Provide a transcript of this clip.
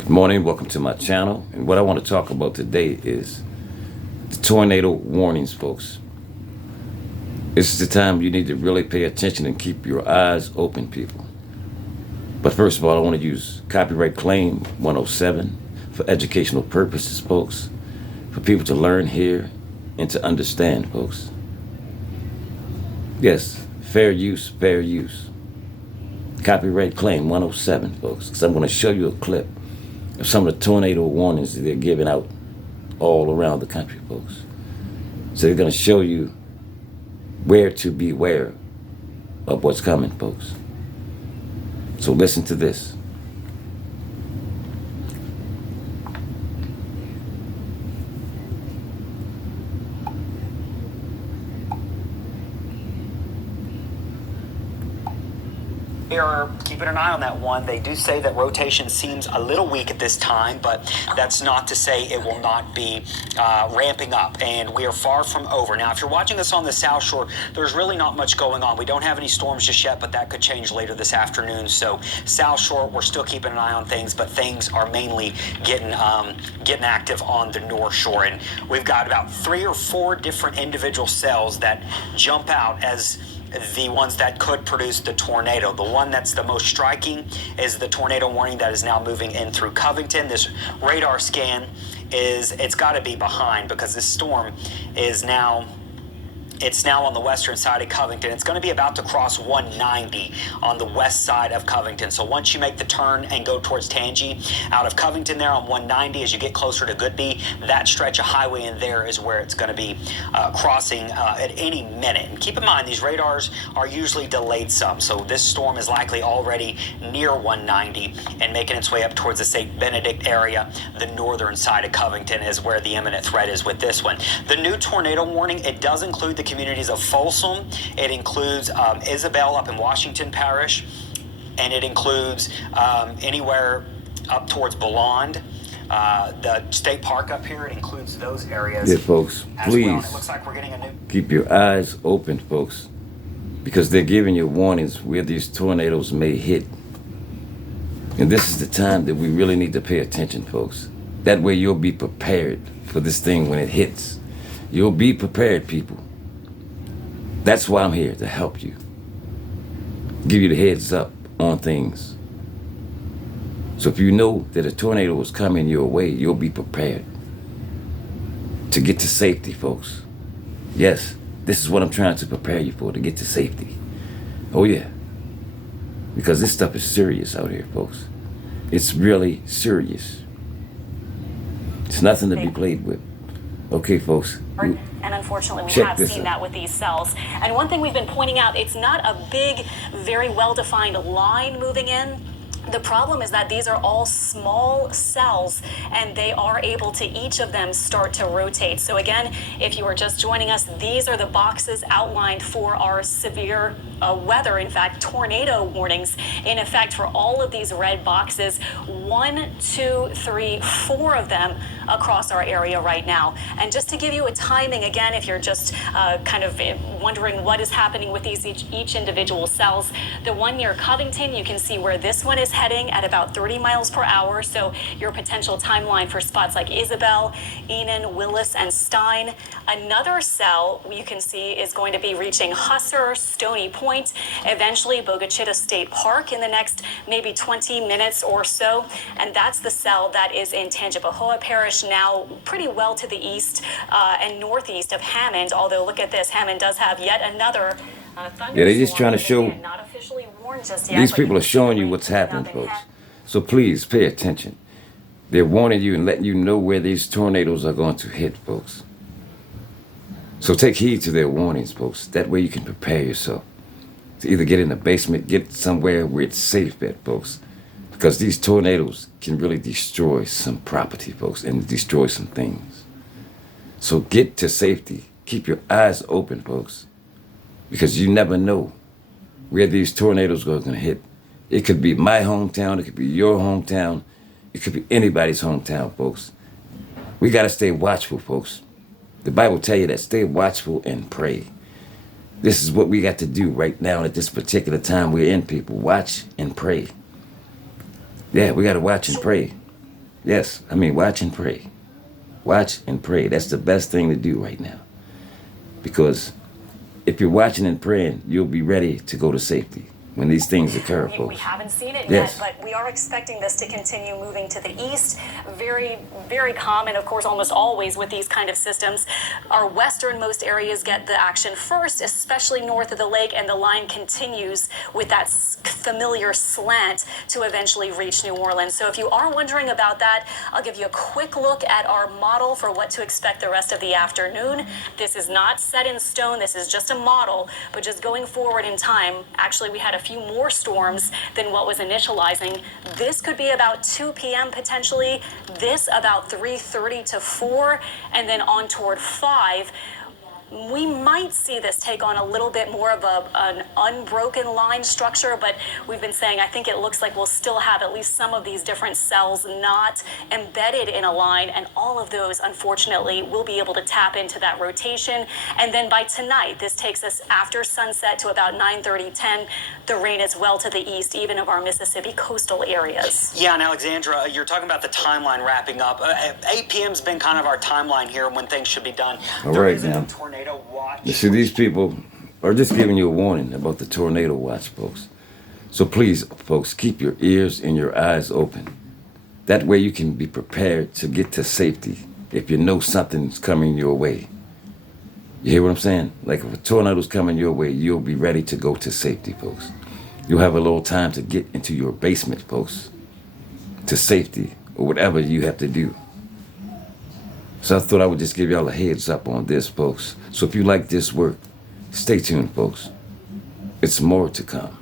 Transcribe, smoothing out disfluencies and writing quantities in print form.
Good morning, welcome to my channel. And what I want to talk about today is the tornado warnings, folks. This is the time you need to really pay attention and keep your eyes open, people. But first of all, I want to use copyright claim 107 for educational purposes, folks. For people to learn, hear, and to understand, folks. Yes, fair use, fair use. Copyright claim 107, folks. Because I'm going to show you a clip of some of the tornado warnings that they're giving out all around the country, folks. So they're going to show you where to beware of what's coming, folks. So listen to this. We are keeping an eye on that one. They do say that rotation seems a little weak at this time, but that's not to say it will not be ramping up, and we are far from over. Now, if you're watching this on the South Shore, there's really not much going on. We don't have any storms just yet, but that could change later this afternoon. So South Shore, we're still keeping an eye on things, but things are mainly getting active on the North Shore. And we've got about 3 or 4 different individual cells that jump out as the ones that could produce the tornado. The one that's the most striking is the tornado warning that is now moving in through Covington. This radar scan it's got to be behind because this storm is now on the western side of Covington. It's going to be about to cross 190 on the west side of Covington. So once you make the turn and go towards Tangi, out of Covington there on 190, as you get closer to Goodby, that stretch of highway in there is where it's going to be crossing at any minute. And keep in mind, these radars are usually delayed some. So this storm is likely already near 190 and making its way up towards the St. Benedict area. The northern side of Covington is where the imminent threat is with this one. The new tornado warning, it does include the communities of Folsom. It includes Isabel up in Washington Parish, and it includes anywhere up towards Belland. The state park up here, it includes those areas. Yeah, folks, please well. It looks like we're getting a new... keep your eyes open, folks, because they're giving you warnings where these tornadoes may hit. And this is the time that we really need to pay attention, folks. That way you'll be prepared for this thing when it hits. You'll be prepared, people. That's why I'm here, to help you. Give you the heads up on things. So if you know that a tornado is coming your way, you'll be prepared to get to safety, folks. Yes, this is what I'm trying to prepare you for, to get to safety. Oh yeah. Because this stuff is serious out here, folks. It's really serious. It's nothing to be played with. Okay, folks. And unfortunately, we have seen that with these cells. And one thing we've been pointing out, it's not a big, very well-defined line moving in. The problem is that these are all small cells, and they are able to, each of them, start to rotate. So again, if you are just joining us, these are the boxes outlined for our severe weather, in fact, tornado warnings in effect for all of these red boxes. 1, 2, 3, 4 of them across our area right now. And just to give you a timing, again, if you're just kind of wondering what is happening with these each individual cells, the one near Covington, you can see where this one is heading at about 30 miles per hour. So your potential timeline for spots like Isabel, Enon, Willis, and Stein. Another cell you can see is going to be reaching Husser, Stony Point, eventually Bogachita State Park in the next maybe 20 minutes or so. And that's the cell that is in Tangipahoa Parish, now pretty well to the east and northeast of Hammond. Although look at this, Hammond does have yet another thunderstorm. Yeah, they're just trying to show. Not officially warned just yet, These people are showing you what's happening, folks. So please pay attention. They're warning you and letting you know where these tornadoes are going to hit, folks. So take heed to their warnings, folks. That way you can prepare yourself to either get in the basement, get somewhere where it's safe at, folks. Because these tornadoes can really destroy some property, folks, and destroy some things. So get to safety. Keep your eyes open, folks. Because you never know where these tornadoes are going to hit. It could be my hometown. It could be your hometown. It could be anybody's hometown, folks. We got to stay watchful, folks. The Bible tell you that stay watchful and pray. This is what we got to do right now at this particular time we're in, people. Watch and pray. Yeah, we got to watch and pray. Yes, I mean, watch and pray. Watch and pray. That's the best thing to do right now. Because if you're watching and praying, you'll be ready to go to safety when these things occur, We folks. haven't seen it Yes. yet, but we are expecting this to continue moving to the east. Very, very common, of course, almost always with these kind of systems. Our westernmost areas get the action first, especially north of the lake, and the line continues with that familiar slant to eventually reach New Orleans. So if you are wondering about that, I'll give you a quick look at our model for what to expect the rest of the afternoon. This is not set in stone. This is just a model, but just going forward in time, actually we had a few more storms than what was initializing. This could be about 2 p.m. potentially, this about 3:30 to 4, and then on toward 5. We might see this take on a little bit more of an unbroken line structure, but we've been saying I think it looks like we'll still have at least some of these different cells not embedded in a line, and all of those, unfortunately, will be able to tap into that rotation. And then by tonight, this takes us after sunset to about 9:30, 10. The rain is well to the east, even of our Mississippi coastal areas. Yeah, and Alexandra, you're talking about the timeline wrapping up. 8 p.m.'s been kind of our timeline here when things should be done. All There right, isn't now. a tornado watch. You see, these people are just giving you a warning about the tornado watch, folks. So please, folks, keep your ears and your eyes open. That way you can be prepared to get to safety if you know something's coming your way. You hear what I'm saying? Like if a tornado's coming your way, you'll be ready to go to safety, folks. You'll have a little time to get into your basement, folks, to safety or whatever you have to do. So I thought I would just give y'all a heads up on this, folks. So if you like this work, stay tuned, folks. It's more to come.